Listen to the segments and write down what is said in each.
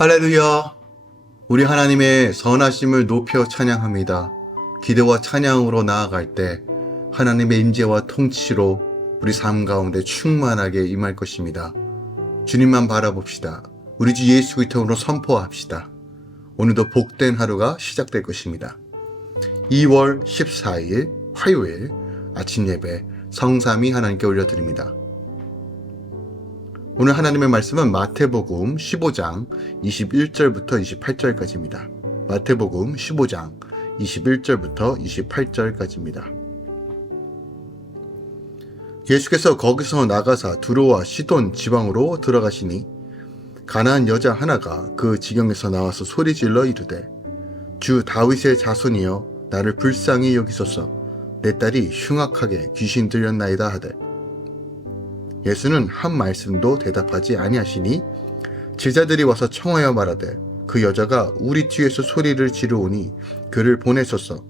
할렐루야! 우리 하나님의 선하심을 높여 찬양합니다. 기도와 찬양으로 나아갈 때 하나님의 임재와 통치로 우리 삶 가운데 충만하게 임할 것입니다. 주님만 바라봅시다. 우리 주 예수 그리스도로 선포합시다. 오늘도 복된 하루가 시작될 것입니다. 2월 14일 화요일 아침 예배 성삼위 하나님께 올려드립니다. 오늘 하나님의 말씀은 마태복음 15장 21절부터 28절까지입니다. 마태복음 15장 21절부터 28절까지입니다. 예수께서 거기서 나가사 두로와 시돈 지방으로 들어가시니 가나안 여자 하나가 그 지경에서 나와서 소리질러 이르되 주 다윗의 자손이여 나를 불쌍히 여기소서 내 딸이 흉악하게 귀신 들렸나이다 하되 예수는 한 말씀도 대답하지 아니하시니 제자들이 와서 청하여 말하되 그 여자가 우리 뒤에서 소리를 지르오니 그를 보내소서.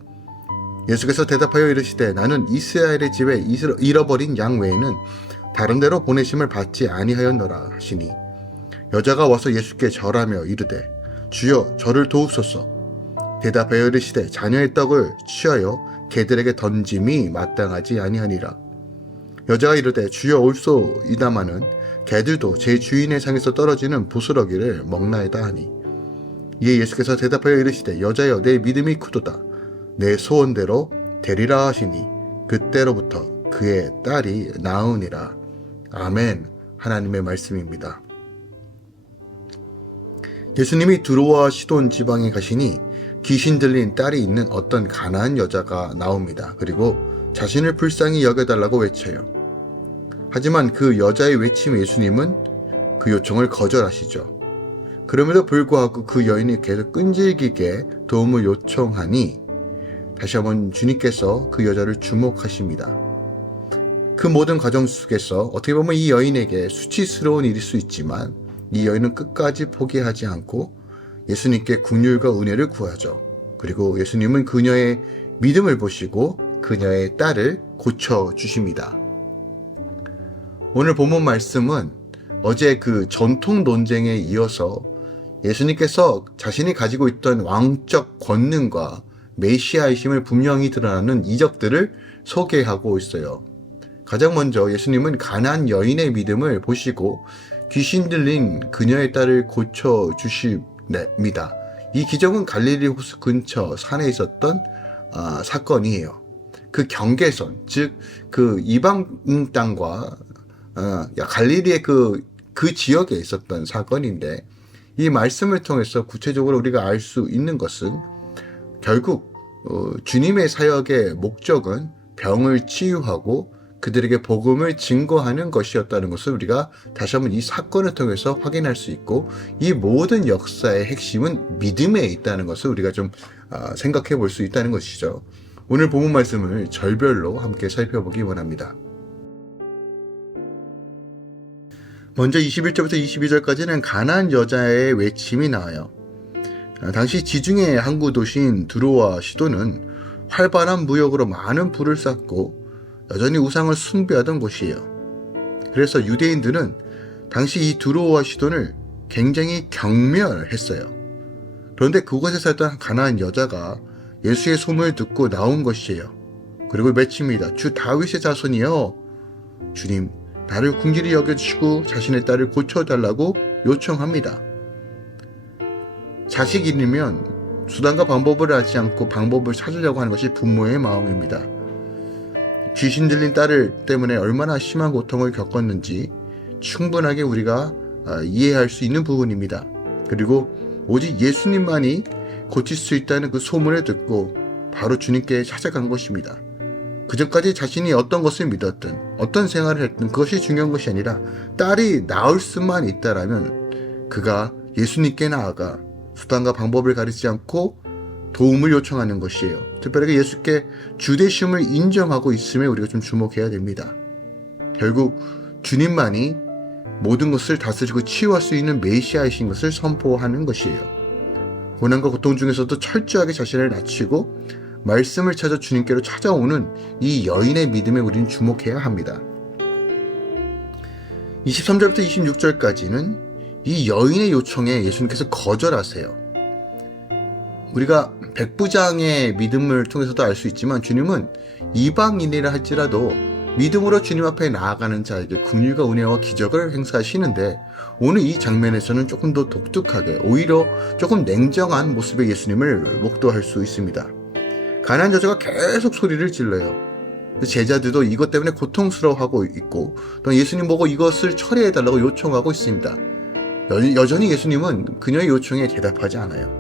예수께서 대답하여 이르시되 나는 이스라엘의 집에 잃어버린 양 외에는 다른 데로 보내심을 받지 아니하였노라 하시니 여자가 와서 예수께 절하며 이르되 주여 저를 도우소서. 대답하여 이르시되 자녀의 떡을 취하여 개들에게 던짐이 마땅하지 아니하니라. 여자가 이르되 주여 올소이다마는 개들도 제 주인의 상에서 떨어지는 부스러기를 먹나이다 하니 이에 예수께서 대답하여 이르시되 여자여 내 믿음이 크도다 내 소원대로 되리라 하시니 그때로부터 그의 딸이 나으니라. 아멘. 하나님의 말씀입니다. 예수님이 두로와 시돈 지방에 가시니 귀신 들린 딸이 있는 어떤 가나안 여자가 나옵니다. 그리고 자신을 불쌍히 여겨달라고 외쳐요. 하지만 그 여자의 외침에 예수님은 그 요청을 거절하시죠. 그럼에도 불구하고 그 여인이 계속 끈질기게 도움을 요청하니 다시 한번 주님께서 그 여자를 주목하십니다. 그 모든 과정 속에서 어떻게 보면 이 여인에게 수치스러운 일일 수 있지만 이 여인은 끝까지 포기하지 않고 예수님께 긍휼과 은혜를 구하죠. 그리고 예수님은 그녀의 믿음을 보시고 그녀의 딸을 고쳐주십니다. 오늘 본문 말씀은 어제 그 전통 논쟁에 이어서 예수님께서 자신이 가지고 있던 왕적 권능과 메시아이심을 분명히 드러나는 이적들을 소개하고 있어요. 가장 먼저 예수님은 가나안 여인의 믿음을 보시고 귀신 들린 그녀의 딸을 고쳐주십니다. 이 기적은 갈릴리 호수 근처 산에 있었던 사건이에요. 그 경계선, 즉 그 이방 땅과 갈릴리의 그 지역에 있었던 사건인데 이 말씀을 통해서 구체적으로 우리가 알 수 있는 것은 결국 주님의 사역의 목적은 병을 치유하고 그들에게 복음을 증거하는 것이었다는 것을 우리가 다시 한번 이 사건을 통해서 확인할 수 있고 이 모든 역사의 핵심은 믿음에 있다는 것을 우리가 좀 생각해 볼 수 있다는 것이죠. 오늘 본문 말씀을 절별로 함께 살펴보기 원합니다. 먼저 21절부터 22절까지는 가나안 여자의 외침이 나와요. 당시 지중해 항구 도시인 두로와 시돈은 활발한 무역으로 많은 부를 쌓고 여전히 우상을 숭배하던 곳이에요. 그래서 유대인들은 당시 이 두로와 시돈을 굉장히 경멸했어요. 그런데 그곳에 살던 가나안 여자가 예수의 소문을 듣고 나온 것이에요. 그리고 외칩니다. 주 다윗의 자손이여 주님 나를 긍휼히 여겨주시고 자신의 딸을 고쳐달라고 요청합니다. 자식이면 수단과 방법을 하지 않고 방법을 찾으려고 하는 것이 부모의 마음입니다. 귀신 들린 딸을 때문에 얼마나 심한 고통을 겪었는지 충분하게 우리가 이해할 수 있는 부분입니다. 그리고 오직 예수님만이 고칠 수 있다는 그 소문을 듣고 바로 주님께 찾아간 것입니다. 그전까지 자신이 어떤 것을 믿었든 어떤 생활을 했든 그것이 중요한 것이 아니라 딸이 나을 수만 있다라면 그가 예수님께 나아가 수단과 방법을 가리지 않고 도움을 요청하는 것이에요. 특별하게 예수께 주되심을 인정하고 있음에 우리가 좀 주목해야 됩니다. 결국 주님만이 모든 것을 다스리고 치유할 수 있는 메시아이신 것을 선포하는 것이에요. 고난과 고통 중에서도 철저하게 자신을 낮추고 말씀을 찾아 주님께로 찾아오는 이 여인의 믿음에 우리는 주목해야 합니다. 23절부터 26절까지는 이 여인의 요청에 예수님께서 거절하세요. 우리가 백부장의 믿음을 통해서도 알 수 있지만 주님은 이방인이라 할지라도 믿음으로 주님 앞에 나아가는 자에게 긍휼과 은혜와 기적을 행사하시는데, 오늘 이 장면에서는 조금 더 독특하게 오히려 조금 냉정한 모습의 예수님을 목도할 수 있습니다. 가난한 여자가 계속 소리를 질러요. 제자들도 이것 때문에 고통스러워하고 있고 또 예수님 보고 이것을 처리해달라고 요청하고 있습니다. 여전히 예수님은 그녀의 요청에 대답하지 않아요.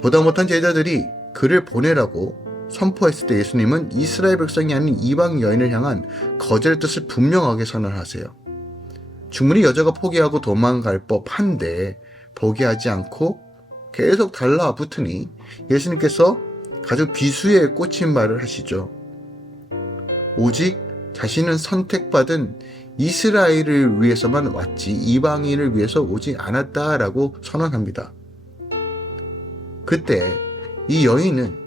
보다 못한 제자들이 그를 보내라고 선포했을 때 예수님은 이스라엘 백성이 아닌 이방 여인을 향한 거절의 뜻을 분명하게 선언하세요. 충분히 여자가 포기하고 도망갈 법한데 포기하지 않고 계속 달라붙으니 예수님께서 아주 비수에 꽂힌 말을 하시죠. 오직 자신은 선택받은 이스라엘을 위해서만 왔지 이방인을 위해서 오지 않았다라고 선언합니다. 그때 이 여인은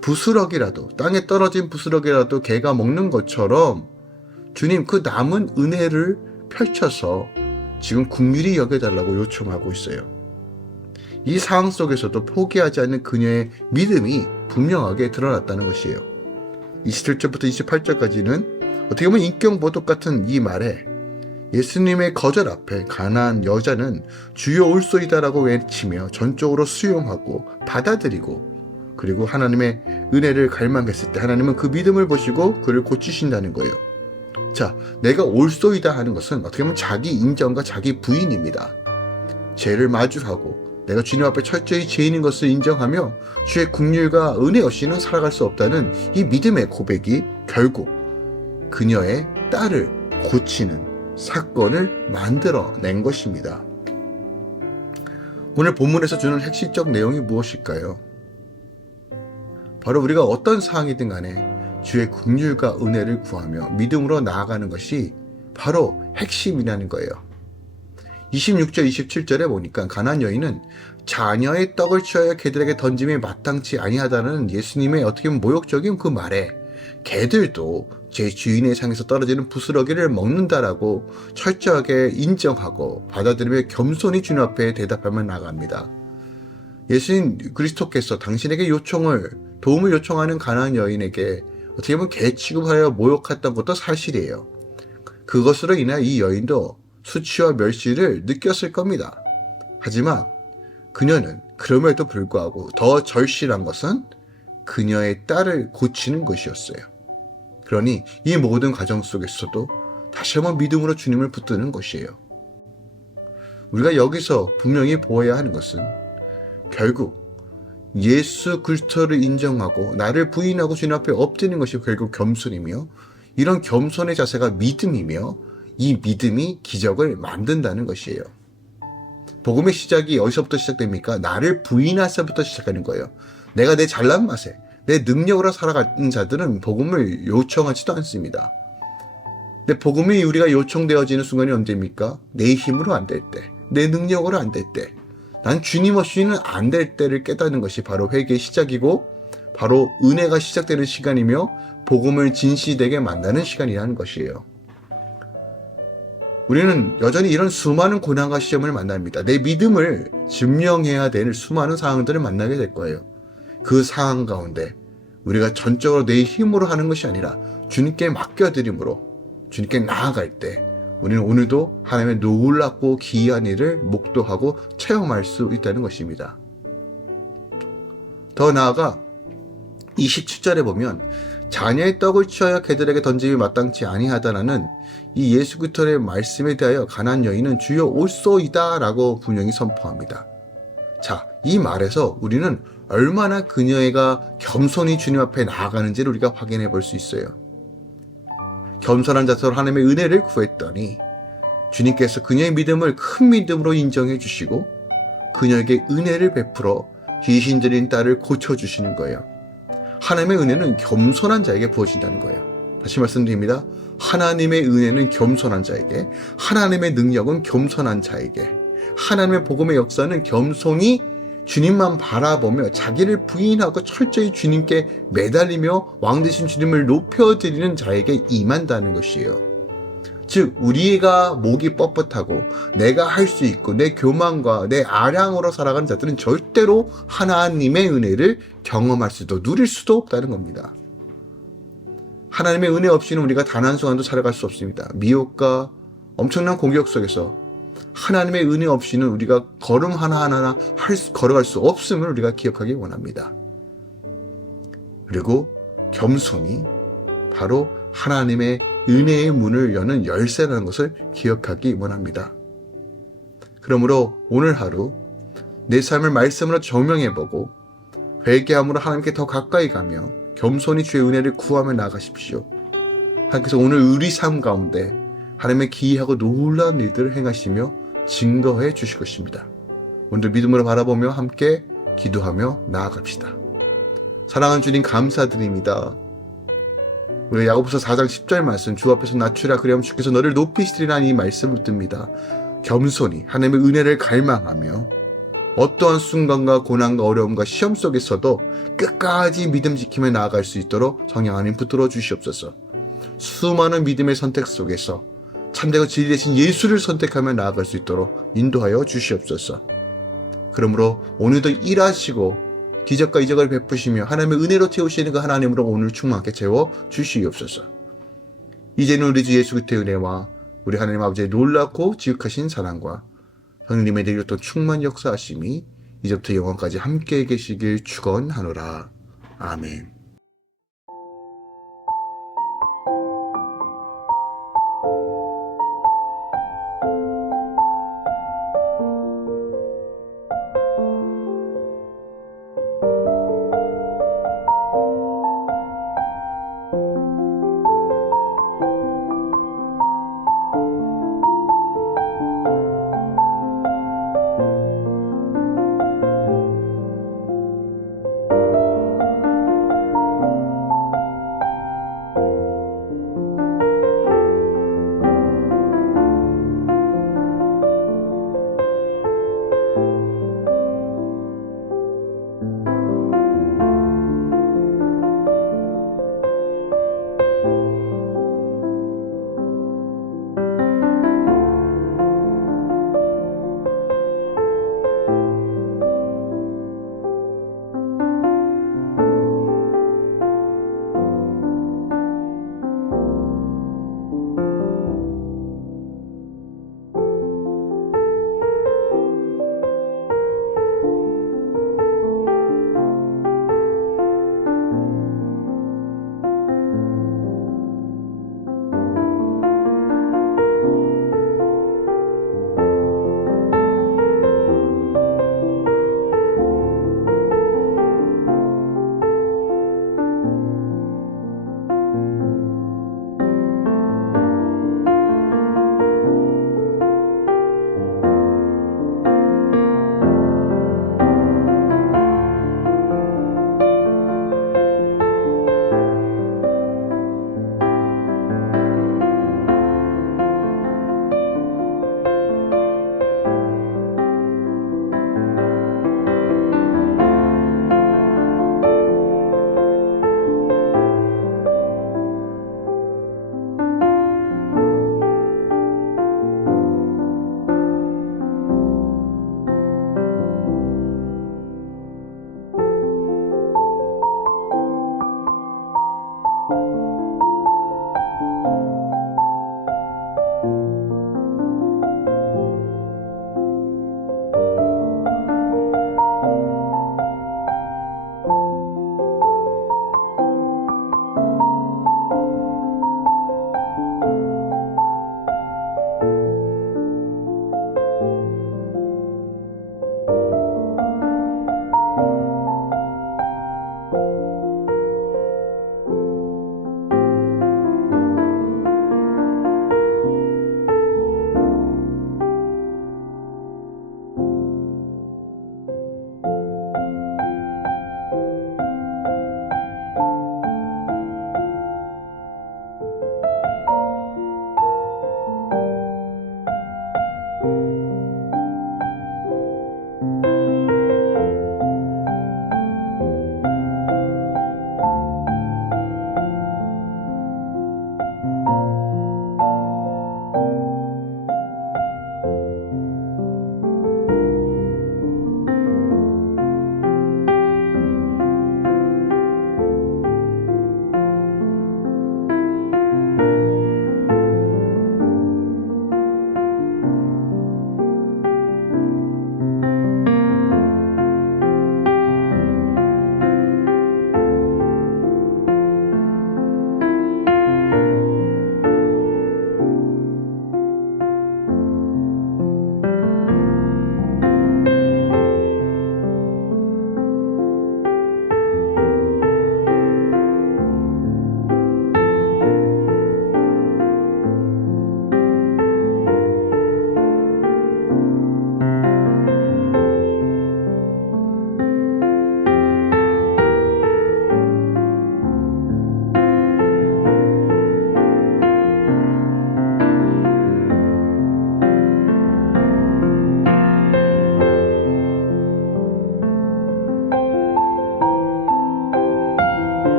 부스럭이라도, 땅에 떨어진 부스럭이라도 개가 먹는 것처럼 주님 그 남은 은혜를 펼쳐서 지금 긍휼히 여겨달라고 요청하고 있어요. 이 상황 속에서도 포기하지 않는 그녀의 믿음이 분명하게 드러났다는 것이에요. 27절부터 28절까지는 어떻게 보면 인격모독 같은 이 말에 예수님의 거절 앞에 가난한 여자는 주여 올소이다라고 외치며 전적으로 수용하고 받아들이고, 그리고 하나님의 은혜를 갈망했을 때 하나님은 그 믿음을 보시고 그를 고치신다는 거예요. 자, 내가 올소이다 하는 것은 어떻게 보면 자기 인정과 자기 부인입니다. 죄를 마주하고 내가 주님 앞에 철저히 죄인인 것을 인정하며 주의 긍휼과 은혜 없이는 살아갈 수 없다는 이 믿음의 고백이 결국 그녀의 딸을 고치는 사건을 만들어낸 것입니다. 오늘 본문에서 주는 핵심적 내용이 무엇일까요? 바로 우리가 어떤 상황이든 간에 주의 긍휼과 은혜를 구하며 믿음으로 나아가는 것이 바로 핵심이라는 거예요. 26절 27절에 보니까 가난한 여인은 자녀의 떡을 취하여 개들에게 던짐이 마땅치 아니하다는 예수님의 어떻게 보면 모욕적인 그 말에 개들도 제 주인의 상에서 떨어지는 부스러기를 먹는다라고 철저하게 인정하고 받아들이며 겸손히 주님 앞에 대답하며 나갑니다. 예수님 그리스도께서 당신에게 도움을 요청하는 가난한 여인에게 어떻게 보면 개 취급하여 모욕했던 것도 사실이에요. 그것으로 인해 이 여인도 수치와 멸시를 느꼈을 겁니다. 하지만 그녀는 그럼에도 불구하고 더 절실한 것은 그녀의 딸을 고치는 것이었어요. 그러니 이 모든 과정 속에서도 다시 한번 믿음으로 주님을 붙드는 것이에요. 우리가 여기서 분명히 보아야 하는 것은 결국 예수 그리스도를 인정하고 나를 부인하고 주님 앞에 엎드리는 것이 결국 겸손이며, 이런 겸손의 자세가 믿음이며 이 믿음이 기적을 만든다는 것이에요. 복음의 시작이 어디서부터 시작됩니까? 나를 부인하서부터 시작하는 거예요. 내가 내 잘난 맛에 내 능력으로 살아가는 자들은 복음을 요청하지도 않습니다. 근데 복음이 우리가 요청되어지는 순간이 언제입니까? 내 힘으로 안 될 때, 내 능력으로 안 될 때, 난 주님 없이는 안 될 때를 깨닫는 것이 바로 회개의 시작이고 바로 은혜가 시작되는 시간이며 복음을 진시되게 만드는 시간이라는 것이에요. 우리는 여전히 이런 수많은 고난과 시험을 만납니다. 내 믿음을 증명해야 될 수많은 상황들을 만나게 될 거예요. 그 상황 가운데 우리가 전적으로 내 힘으로 하는 것이 아니라 주님께 맡겨드림으로 주님께 나아갈 때 우리는 오늘도 하나님의 놀랍고 기이한 일을 목도하고 체험할 수 있다는 것입니다. 더 나아가 27절에 보면 자녀의 떡을 취하여 개들에게 던짐이 마땅치 아니하다라는 이 예수 그리스도의 말씀에 대하여 가난한 여인은 주여 올소이다 라고 분명히 선포합니다. 자, 이 말에서 우리는 얼마나 그녀가 겸손히 주님 앞에 나아가는지를 우리가 확인해 볼 수 있어요. 겸손한 자세로 하나님의 은혜를 구했더니 주님께서 그녀의 믿음을 큰 믿음으로 인정해 주시고 그녀에게 은혜를 베풀어 귀신 들린 딸을 고쳐주시는 거예요. 하나님의 은혜는 겸손한 자에게 부어진다는 거예요. 다시 말씀드립니다. 하나님의 은혜는 겸손한 자에게, 하나님의 능력은 겸손한 자에게, 하나님의 복음의 역사는 겸손히 주님만 바라보며 자기를 부인하고 철저히 주님께 매달리며 왕 되신 주님을 높여드리는 자에게 임한다는 것이에요. 즉 우리가 목이 뻣뻣하고 내가 할 수 있고 내 교만과 내 아량으로 살아가는 자들은 절대로 하나님의 은혜를 경험할 수도 누릴 수도 없다는 겁니다. 하나님의 은혜 없이는 우리가 단 한순간도 살아갈 수 없습니다. 미혹과 엄청난 공격 속에서 하나님의 은혜 없이는 우리가 걸음 하나하나 걸어갈 수 없음을 우리가 기억하기 원합니다. 그리고 겸손이 바로 하나님의 은혜의 문을 여는 열쇠라는 것을 기억하기 원합니다. 그러므로 오늘 하루 내 삶을 말씀으로 정명해보고 회개함으로 하나님께 더 가까이 가며 겸손히 주의 은혜를 구하며 나가십시오. 하나님께서 오늘 우리 삶 가운데 하나님의 기이하고 놀라운 일들을 행하시며 증거해 주실 것입니다. 오늘 믿음으로 바라보며 함께 기도하며 나아갑시다. 사랑하는 주님 감사드립니다. 우리 야고보서 4장 10절 말씀, 주 앞에서 낮추라 그리하면 주께서 너를 높이시리라는 이 말씀을 듭니다. 겸손히 하나님의 은혜를 갈망하며 어떠한 순간과 고난과 어려움과 시험 속에서도 끝까지 믿음 지키며 나아갈 수 있도록 성령 하나님 붙들어 주시옵소서. 수많은 믿음의 선택 속에서 참되고 진리 되신 예수를 선택하며 나아갈 수 있도록 인도하여 주시옵소서. 그러므로 오늘도 일하시고 기적과 이적을 베푸시며 하나님의 은혜로 태우시는 그 하나님으로 오늘 충만하게 채워 주시옵소서. 이제는 우리 주 예수 그리스도의 은혜와 우리 하나님 아버지의 놀랍고 지극하신 사랑과 성령님의 내렸던 충만 역사하심이 이제부터 영원까지 함께 계시길 축원하노라. 아멘.